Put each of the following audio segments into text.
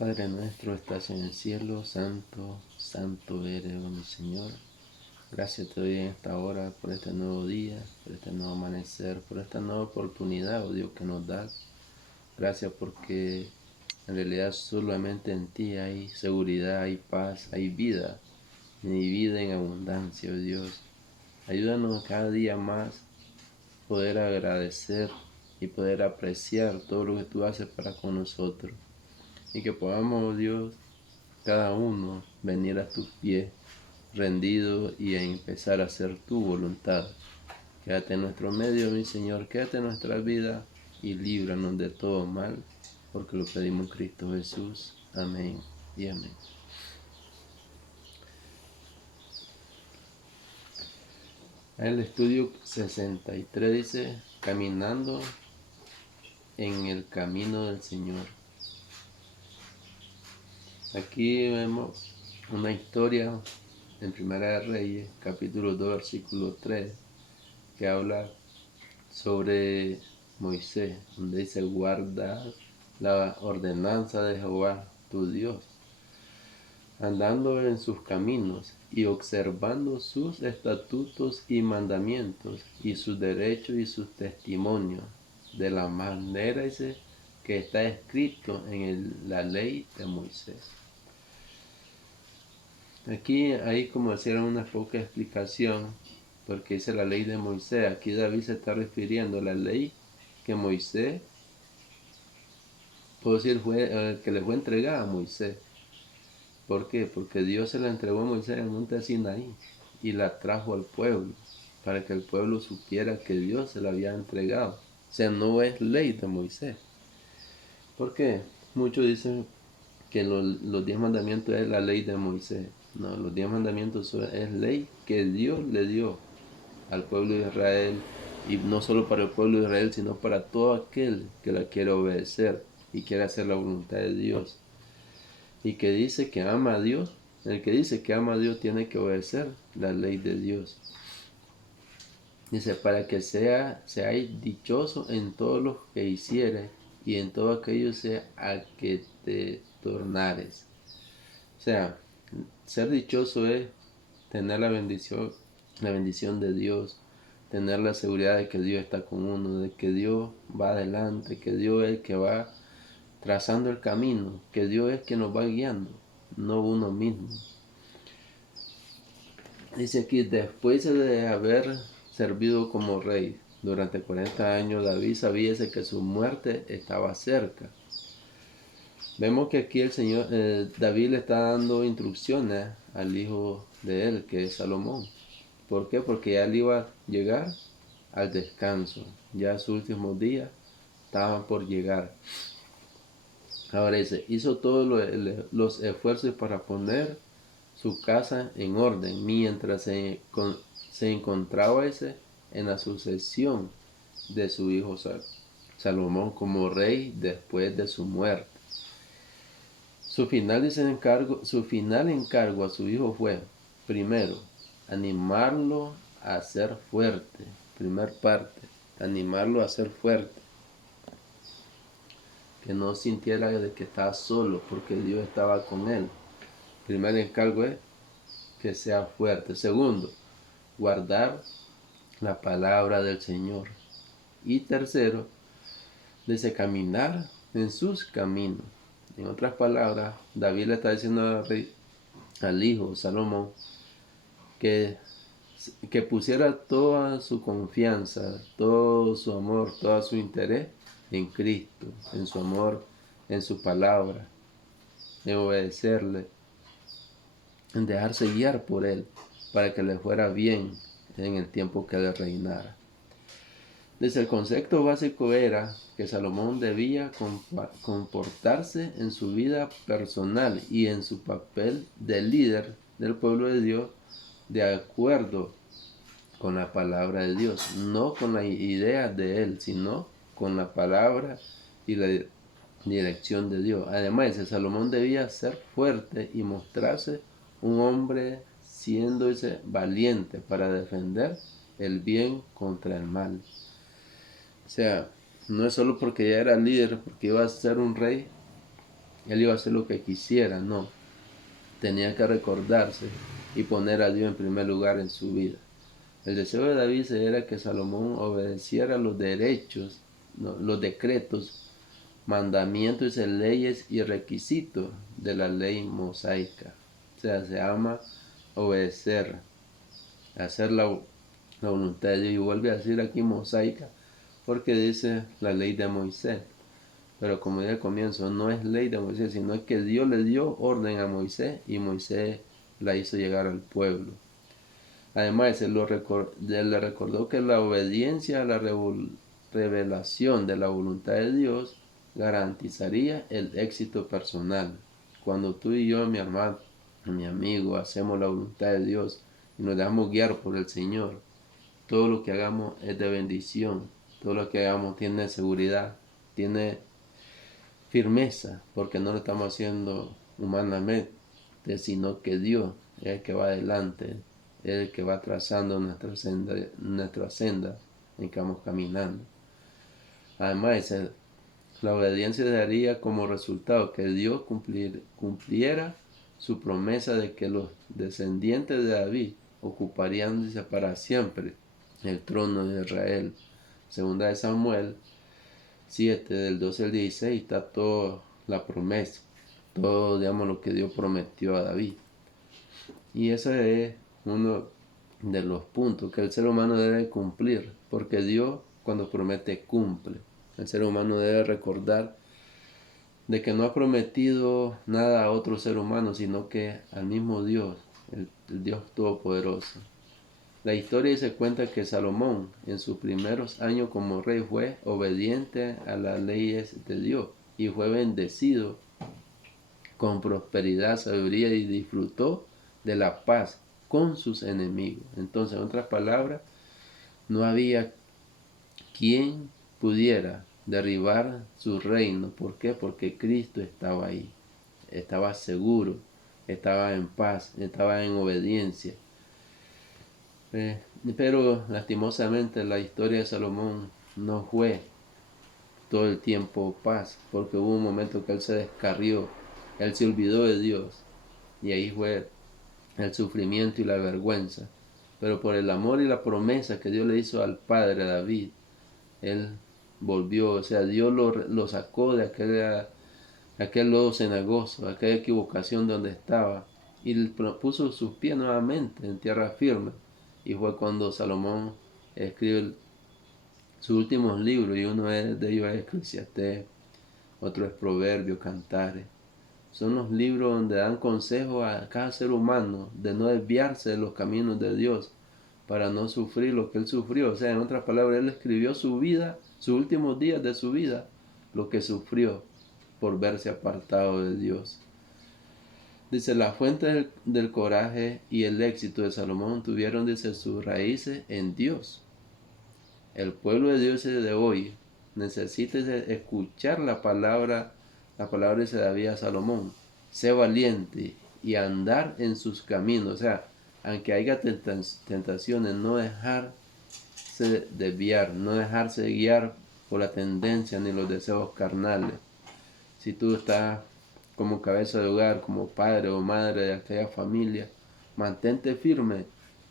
Padre nuestro, estás en el cielo, santo, santo eres, oh mi Señor. Gracias te doy en esta hora por este nuevo día, por este nuevo amanecer, por esta nueva oportunidad, oh Dios, que nos das. Gracias porque en realidad solamente en ti hay seguridad, hay paz, hay vida, y vida en abundancia, oh Dios. Ayúdanos cada día más poder agradecer y poder apreciar todo lo que tú haces para con nosotros. Y que podamos, oh Dios, cada uno venir a tus pies rendido y a empezar a hacer tu voluntad. Quédate en nuestro medio, mi Señor, quédate en nuestra vida y líbranos de todo mal, porque lo pedimos en Cristo Jesús. Amén y amén. El estudio 63 dice, caminando en el camino del Señor. Aquí vemos una historia en Primera de Reyes, capítulo 2, versículo 3, que habla sobre Moisés, donde dice: guarda la ordenanza de Jehová tu Dios, andando en sus caminos y observando sus estatutos y mandamientos y sus derechos y sus testimonios, de la manera que está escrito en la ley de Moisés. Aquí hay como hacer una poca explicación, porque dice la ley de Moisés. Aquí David se está refiriendo a la ley que Moisés, puedo decir, que le fue entregada a Moisés. ¿Por qué? Porque Dios se la entregó a Moisés en el monte Sinaí y la trajo al pueblo, para que el pueblo supiera que Dios se la había entregado. O sea, no es ley de Moisés. ¿Por qué? Muchos dicen que los 10 mandamientos es la ley de Moisés. No, los 10 mandamientos es ley que Dios le dio al pueblo de Israel, y no solo para el pueblo de Israel, sino para todo aquel que la quiere obedecer y quiere hacer la voluntad de Dios, y que dice que ama a Dios. El que dice que ama a Dios tiene que obedecer la ley de Dios. Dice, para que seáis dichoso en todo lo que hicieres y en todo aquello sea a que te tornares. O sea, ser dichoso es tener la bendición de Dios, tener la seguridad de que Dios está con uno, de que Dios va adelante, que Dios es el que va trazando el camino, que Dios es quien nos va guiando, no uno mismo. Dice aquí, después de haber servido como rey durante 40 años, David sabía que su muerte estaba cerca. Vemos que aquí el Señor, David le está dando instrucciones al hijo de él, que es Salomón. ¿Por qué? Porque ya él iba a llegar al descanso. Ya sus últimos días estaban por llegar. Ahora dice, hizo todos los esfuerzos para poner su casa en orden, mientras se encontraba en la sucesión de su hijo Salomón como rey después de su muerte. Su final encargo a su hijo fue, primero, animarlo a ser fuerte. Primer parte, animarlo a ser fuerte. Que no sintiera de que estaba solo, porque Dios estaba con él. Primer encargo es que sea fuerte. Segundo, guardar la palabra del Señor. Y tercero, dice caminar en sus caminos. En otras palabras, David le está diciendo al hijo Salomón que pusiera toda su confianza, todo su amor, todo su interés en Cristo, en su amor, en su palabra, en obedecerle, en dejarse guiar por él, para que le fuera bien en el tiempo que él reinara. Desde el concepto básico era que Salomón debía comportarse en su vida personal y en su papel de líder del pueblo de Dios de acuerdo con la palabra de Dios, no con la idea de él, sino con la palabra y la dirección de Dios. Además, Salomón debía ser fuerte y mostrarse un hombre siendo valiente para defender el bien contra el mal. O sea, no es solo porque ya era líder, porque iba a ser un rey, él iba a hacer lo que quisiera, no. Tenía que recordarse y poner a Dios en primer lugar en su vida. El deseo de David era que Salomón obedeciera los derechos, no, los decretos, mandamientos y leyes y requisitos de la ley mosaica. O sea, se llama obedecer, hacer la voluntad de Dios. Y vuelve a decir aquí mosaica porque dice la ley de Moisés. Pero como dije al comienzo, no es ley de Moisés, sino que Dios le dio orden a Moisés y Moisés la hizo llegar al pueblo. Además, él le recordó que la obediencia a la revelación de la voluntad de Dios garantizaría el éxito personal. Cuando tú y yo, mi hermano, mi amigo, hacemos la voluntad de Dios y nos dejamos guiar por el Señor, todo lo que hagamos es de bendición, todo lo que hagamos tiene seguridad, tiene firmeza, porque no lo estamos haciendo humanamente, sino que Dios es el que va adelante, es el que va trazando nuestra senda en que vamos caminando. Además, la obediencia daría como resultado que Dios cumpliera su promesa de que los descendientes de David ocuparían para siempre el trono de Israel. Segunda de Samuel 7, del 12 al 16, está toda la promesa, todo, digamos, lo que Dios prometió a David. Y ese es uno de los puntos que el ser humano debe cumplir, porque Dios cuando promete cumple. El ser humano debe recordar de que no ha prometido nada a otro ser humano, sino que al mismo Dios, el Dios Todopoderoso. La historia se cuenta que Salomón en sus primeros años como rey fue obediente a las leyes de Dios y fue bendecido con prosperidad, sabiduría y disfrutó de la paz con sus enemigos. Entonces, en otras palabras, no había quien pudiera derribar su reino. ¿Por qué? Porque Cristo estaba ahí, estaba seguro, estaba en paz, estaba en obediencia. Pero lastimosamente la historia de Salomón no fue todo el tiempo paz, porque hubo un momento que él se descarrió, él se olvidó de Dios, y ahí fue el sufrimiento y la vergüenza. Pero por el amor y la promesa que Dios le hizo al padre David, él volvió, o sea, Dios lo sacó de aquel lodo cenagoso, aquella equivocación donde estaba, y puso sus pies nuevamente en tierra firme. Y fue cuando Salomón escribe sus últimos libros, y uno de ellos es Eclesiastés, otro es Proverbios, Cantares. Son los libros donde dan consejo a cada ser humano de no desviarse de los caminos de Dios para no sufrir lo que él sufrió. O sea, en otras palabras, él escribió su vida, sus últimos días de su vida, lo que sufrió por verse apartado de Dios. Dice, la fuente del coraje y el éxito de Salomón tuvieron, dice, sus raíces en Dios. El pueblo de Dios de hoy necesita escuchar la palabra de David a Salomón. Sé valiente y andar en sus caminos. O sea, aunque haya tentaciones, no dejarse desviar, no dejarse guiar por la tendencia ni los deseos carnales. Si tú estás como cabeza de hogar, como padre o madre de aquella familia, mantente firme,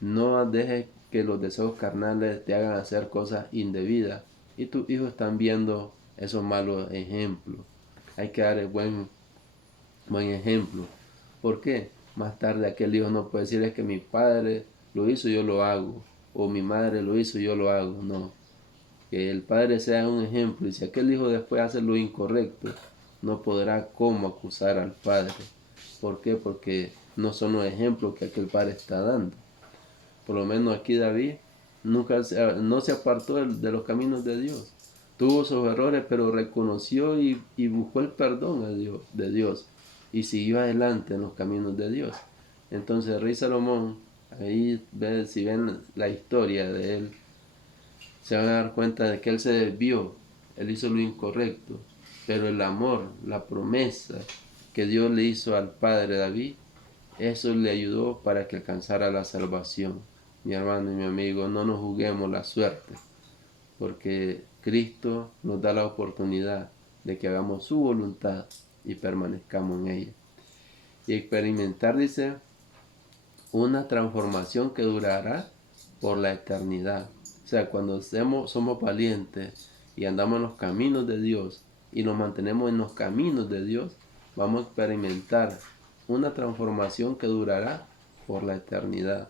no dejes que los deseos carnales te hagan hacer cosas indebidas y tus hijos están viendo esos malos ejemplos. Hay que dar el buen ejemplo. ¿Por qué? Más tarde aquel hijo no puede decir es que mi padre lo hizo, yo lo hago, o mi madre lo hizo, yo lo hago. No, que el padre sea un ejemplo, y si aquel hijo después hace lo incorrecto, no podrá cómo acusar al padre. ¿Por qué? Porque no son los ejemplos que aquel padre está dando. Por lo menos aquí David no se apartó de los caminos de Dios. Tuvo sus errores, pero reconoció y buscó el perdón de Dios y siguió adelante en los caminos de Dios. Entonces el rey Salomón, ahí si ven la historia de él, se van a dar cuenta de que él se desvió, él hizo lo incorrecto, pero el amor, la promesa que Dios le hizo al padre David, eso le ayudó para que alcanzara la salvación. Mi hermano y mi amigo, no nos juguemos la suerte, porque Cristo nos da la oportunidad de que hagamos su voluntad y permanezcamos en ella. Y experimentar, dice, una transformación que durará por la eternidad. O sea, cuando somos valientes y andamos en los caminos de Dios y nos mantenemos en los caminos de Dios, vamos a experimentar una transformación que durará por la eternidad.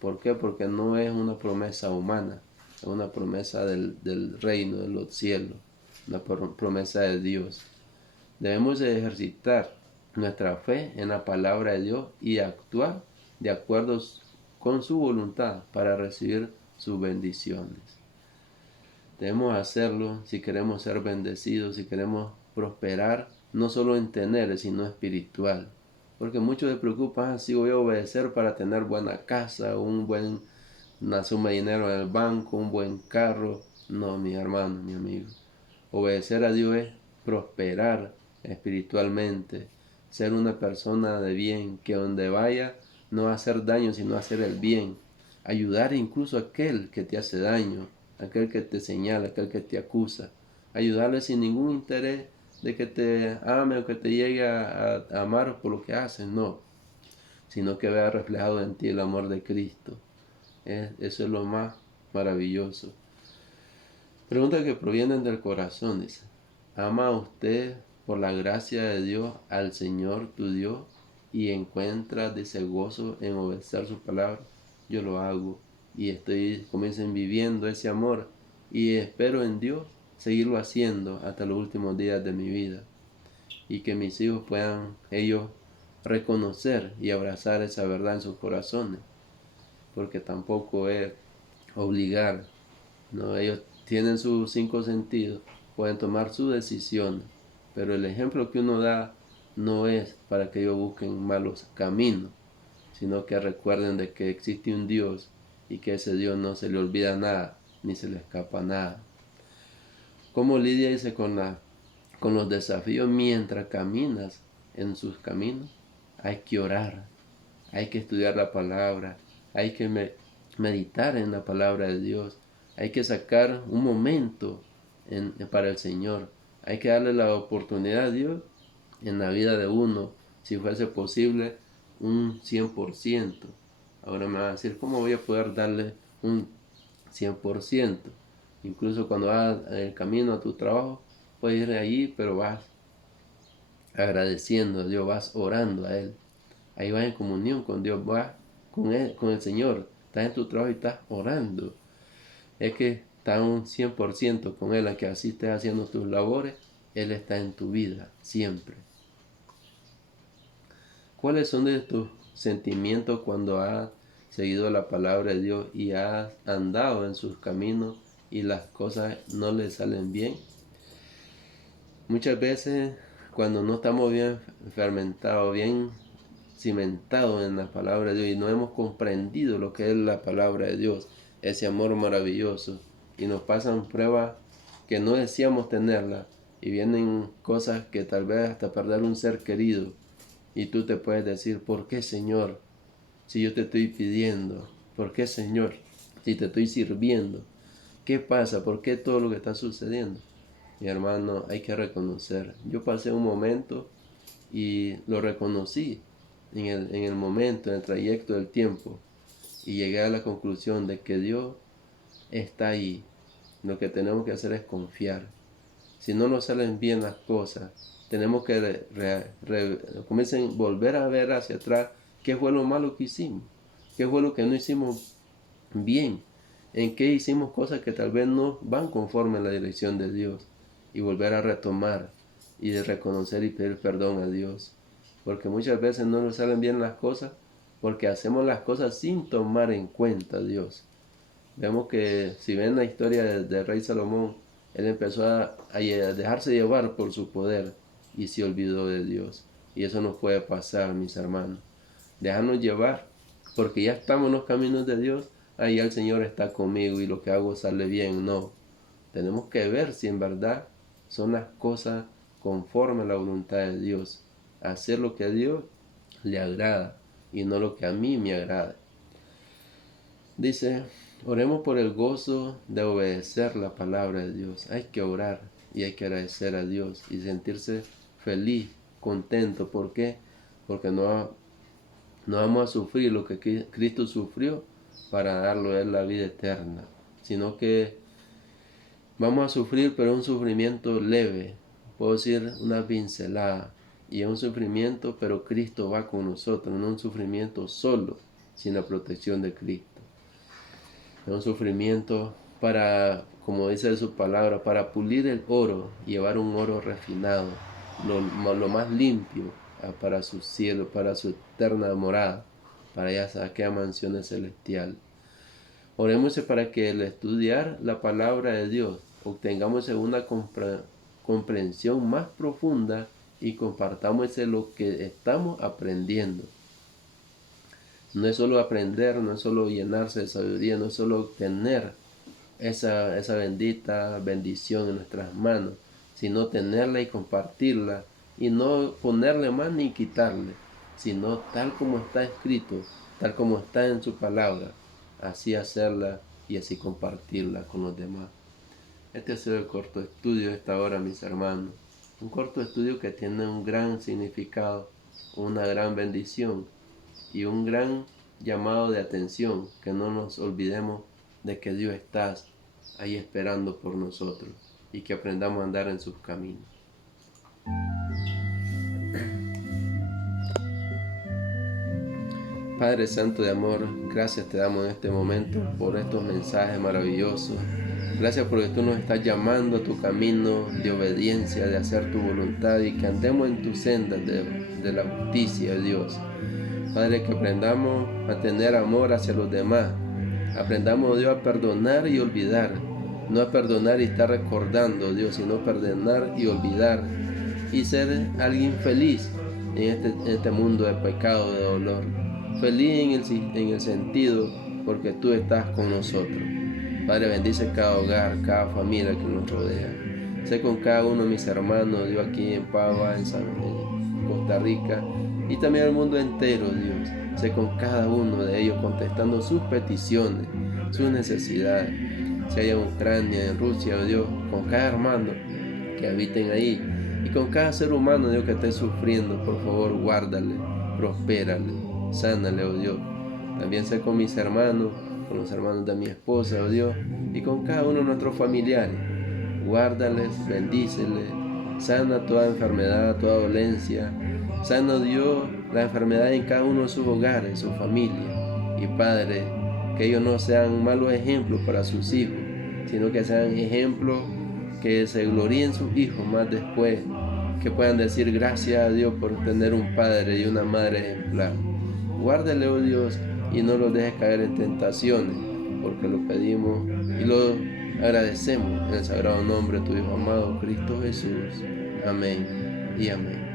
¿Por qué? Porque no es una promesa humana, es una promesa del reino, de los cielos, una promesa de Dios. Debemos de ejercitar nuestra fe en la palabra de Dios y actuar de acuerdo con su voluntad para recibir sus bendiciones. Debemos hacerlo si queremos ser bendecidos, si queremos prosperar, no solo en tener, sino espiritual. Porque muchos se preocupan, si voy a obedecer para tener buena casa, una suma de dinero en el banco, un buen carro. No, mi hermano, mi amigo. Obedecer a Dios es prosperar espiritualmente, ser una persona de bien, que donde vaya no va a hacer daño, sino hacer el bien. Ayudar incluso a aquel que te hace daño, aquel que te señala, aquel que te acusa. Ayudarle sin ningún interés de que te ame o que te llegue a amar por lo que haces, no. Sino que vea reflejado en ti el amor de Cristo. Eso es lo más maravilloso. Preguntas que provienen del corazón, dice. ¿Ama usted por la gracia de Dios al Señor tu Dios y encuentra ese gozo en obedecer su palabra? Yo lo hago y comiencen viviendo ese amor y espero en Dios seguirlo haciendo hasta los últimos días de mi vida y que mis hijos puedan ellos reconocer y abrazar esa verdad en sus corazones, porque tampoco es obligar, ¿no? Ellos tienen sus 5 sentidos, pueden tomar su decisión, pero el ejemplo que uno da no es para que ellos busquen malos caminos, sino que recuerden de que existe un Dios y que ese Dios no se le olvida nada, ni se le escapa nada. ¿Cómo lidia dice con los desafíos mientras caminas en sus caminos? Hay que orar, hay que estudiar la palabra, hay que meditar en la palabra de Dios, hay que sacar un momento para el Señor, hay que darle la oportunidad a Dios en la vida de uno, si fuese posible, un 100%. Ahora me va a decir, ¿cómo voy a poder darle un 100%? Incluso cuando vas el camino a tu trabajo, puedes ir allí, pero vas agradeciendo a Dios, vas orando a Él. Ahí vas en comunión con Dios, vas con Él, con el Señor. Estás en tu trabajo y estás orando. Es que estás un 100% con Él, aunque así estés haciendo tus labores, Él está en tu vida, siempre. ¿Cuáles son de tus sentimientos cuando has seguido la palabra de Dios y has andado en sus caminos y las cosas no le salen bien? Muchas veces cuando no estamos bien fermentados, bien cimentados en la palabra de Dios y no hemos comprendido lo que es la palabra de Dios, ese amor maravilloso, y nos pasan pruebas que no deseamos tenerlas y vienen cosas que tal vez hasta perder un ser querido, y tú te puedes decir, ¿por qué, Señor? Si yo te estoy pidiendo, ¿por qué, Señor? Si te estoy sirviendo, ¿qué pasa? ¿Por qué todo lo que está sucediendo? Mi hermano, hay que reconocer. Yo pasé un momento y lo reconocí en el momento, en el trayecto del tiempo, y llegué a la conclusión de que Dios está ahí. Lo que tenemos que hacer es confiar. Si no nos salen bien las cosas, tenemos que comiencen a volver a ver hacia atrás qué fue lo malo que hicimos, qué fue lo que no hicimos bien, en qué hicimos cosas que tal vez no van conforme a la dirección de Dios, y volver a retomar y de reconocer y pedir perdón a Dios, porque muchas veces no nos salen bien las cosas porque hacemos las cosas sin tomar en cuenta a Dios. Vemos que si ven la historia del rey Salomón, él empezó a dejarse llevar por su poder y se olvidó de Dios. Y eso nos puede pasar, mis hermanos. Dejarnos llevar, porque ya estamos en los caminos de Dios, ahí el Señor está conmigo y lo que hago sale bien. No, tenemos que ver si en verdad son las cosas conforme a la voluntad de Dios. Hacer lo que a Dios le agrada y no lo que a mí me agrada. Dice, oremos por el gozo de obedecer la palabra de Dios. Hay que orar y hay que agradecer a Dios y sentirse feliz contentos. ¿Por qué? Porque no vamos a sufrir lo que Cristo sufrió para darlo a Él la vida eterna, sino que vamos a sufrir, pero un sufrimiento leve, puedo decir una pincelada, y es un sufrimiento, pero Cristo va con nosotros, no un sufrimiento solo, sin la protección de Cristo. Es un sufrimiento para, como dice su palabra, para pulir el oro, llevar un oro refinado, lo más limpio para su cielo, para su eterna morada, para aquella mansión celestial. Oremos para que al estudiar la palabra de Dios obtengamos una comprensión más profunda y compartamos lo que estamos aprendiendo. No es solo aprender, no es solo llenarse de sabiduría, no es solo obtener esa bendita bendición en nuestras manos, sino tenerla y compartirla y no ponerle más ni quitarle, sino tal como está escrito, tal como está en su palabra, así hacerla y así compartirla con los demás. Este ha sido el corto estudio de esta hora, mis hermanos. Un corto estudio que tiene un gran significado, una gran bendición y un gran llamado de atención, que no nos olvidemos de que Dios está ahí esperando por nosotros y que aprendamos a andar en sus caminos. Padre Santo de amor, gracias te damos en este momento por estos mensajes maravillosos. Gracias porque tú nos estás llamando a tu camino de obediencia, de hacer tu voluntad y que andemos en tus sendas de la justicia, Dios. Padre, que aprendamos a tener amor hacia los demás. Aprendamos, Dios, a perdonar y olvidar. No a perdonar y estar recordando, Dios, sino perdonar y olvidar. Y ser alguien feliz en este mundo de pecado, de dolor. Feliz en el sentido porque tú estás con nosotros. Padre, bendice cada hogar, cada familia que nos rodea. Sé con cada uno de mis hermanos, Dios, aquí en Pava, en Costa Rica, y también el mundo entero, Dios. Sé con cada uno de ellos contestando sus peticiones, sus necesidades. Si hay en Ucrania, en Rusia, Dios, con cada hermano que habiten ahí, y con cada ser humano, Dios, que esté sufriendo, por favor, guárdale, prospérale, sánale, oh Dios. También sé con mis hermanos, con los hermanos de mi esposa, oh Dios, y con cada uno de nuestros familiares. Guárdales, bendíceles, sana toda enfermedad, toda dolencia. Sana, Dios, la enfermedad en cada uno de sus hogares, su familia. Y Padre, que ellos no sean malos ejemplos para sus hijos, sino que sean ejemplos que se gloríen sus hijos más después, que puedan decir gracias a Dios por tener un padre y una madre ejemplar. Guárdale, oh Dios, y no los dejes caer en tentaciones, porque lo pedimos y lo agradecemos en el sagrado nombre de tu Hijo amado, Cristo Jesús. Amén y amén.